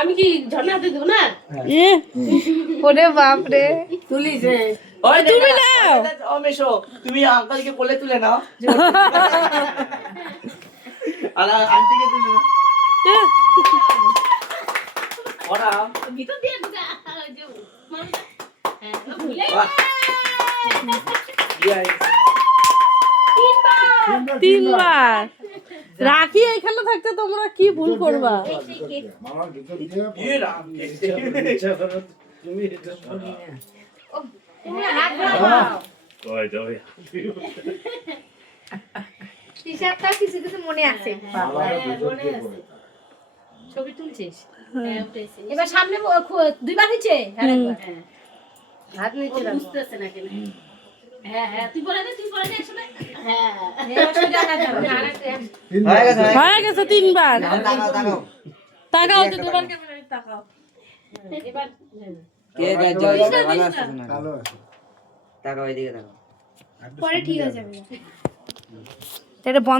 আমি কি ঝর্ণা হাতে দেবো না? ওরে বাপ রে, তুলিস তুমি নাও। ও মেশো, তুমি আঙ্কেলকে কোলে তুলে নাও আর আন্টিকে তুলে নাও। ওরা ভিতর দিয়ে ঢুকা যে মানুষটা হ্যাঁ ভুলে তিনবার রাখি এখানে থাকতে তোমরা কি ভুল করবা? ये राम তুমি এটা শোনো হাত ধরাও ওই তো টি-শার্টটা কিছু কিছু মনে আছে। ছবি তুলছিস? হ্যাঁ উঠেছে। এবার সামনে দুইবার হয়েছে? হ্যাঁ হাত নিচে রাখো। বুঝতেছে না কেন? হ্যাঁ হ্যাঁ তুই বলে দে একসাথে। হ্যাঁ এবার সোজা না যাও। হয়ে গেছে তিনবার। তাকাও তাকাও তো দুবার ক্যামেরায় তাকাও। এবার কে যাচ্ছে ভালো আছে না ভালো আছে। তাকাও এদিকে তাকাও পরে ঠিক আছে। এটা বন্ধ